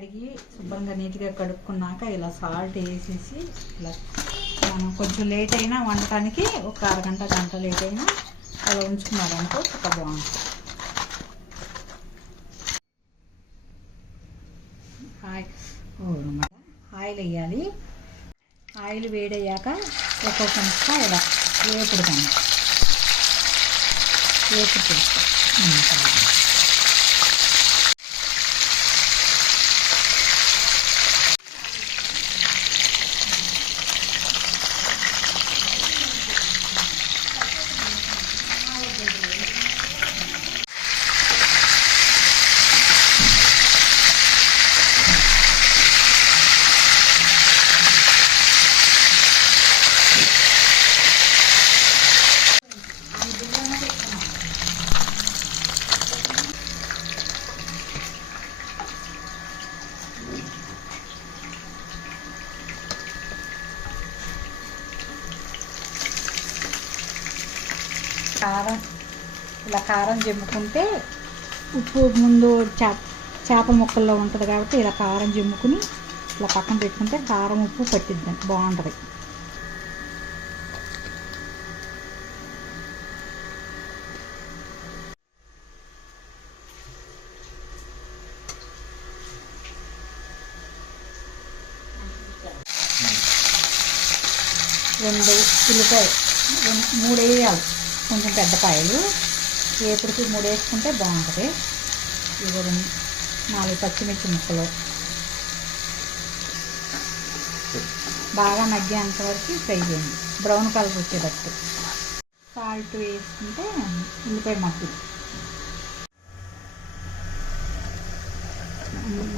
కడిగి శుభ్రంగా నీట్గా కడుక్కున్నాక ఇలా సాల్ట్ వేసేసి ఇలా మనం కొంచెం లేట్ అయినా వండటానికి ఒక అరగంట గంట లేట్ అయినా అలా ఉంచుకున్నారనుకో చాలా బాగుంటుంది. ఆయిల్ వేయాలి. ఆయిల్ వేడయ్యాక ఒక్కొక్క ముక్క ఇలా వేపుడు చేస్తాం. కారం ఇలా కారం జమ్ముకుంటే ఉప్పు ముందు చేప ముక్కల్లో ఉంటుంది కాబట్టి ఇలా కారం జమ్ముకుని ఇలా పక్కన పెట్టుకుంటే కారం ఉప్పు పట్టిద్ది, బాగుంటుంది. రెండు ఉల్లిపాయలు 3 వేయాలి, కొంచెం పెద్ద పాయలు ఏపుడికి 3 వేసుకుంటే బాగుంటుంది. ఇవి 4 పచ్చిమిర్చి ముక్కలు బాగా మగ్గేంత వరకు ఫ్రై చేయండి, బ్రౌన్ కలర్ వచ్చేటట్టు. సాల్ట్ వేసుకుంటే ఉల్లిపాయ మగ్గులు.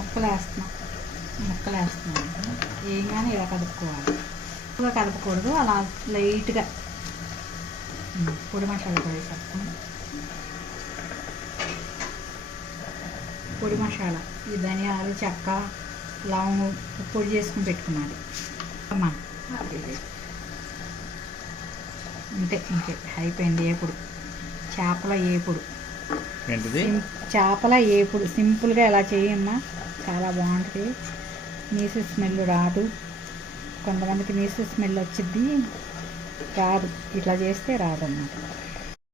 ముక్కలు వేస్తున్నాను ఏం కానీ ఇలా కలుపుకోవాలి, కలపకూడదు. అలా లైట్గా పొడి మసాలా వేసేస్తాను. పొడి మసాలా ఈ ధనియాలు, చెక్క, లవంగం పొడి చేసుకుని పెట్టుకున్నాను అమ్మా. ఇంతే అయిపోయింది. ఏపుడు చేపల ఏపుడు సింపుల్గా ఎలా చేయమ్మా, చాలా బాగుంటుంది. నీసు స్మెల్ రాదు, కొంతమందికి నీసు స్మెల్ వచ్చిద్ది, రాదు. ఇట్లా చేస్తే రాదన్నమాట.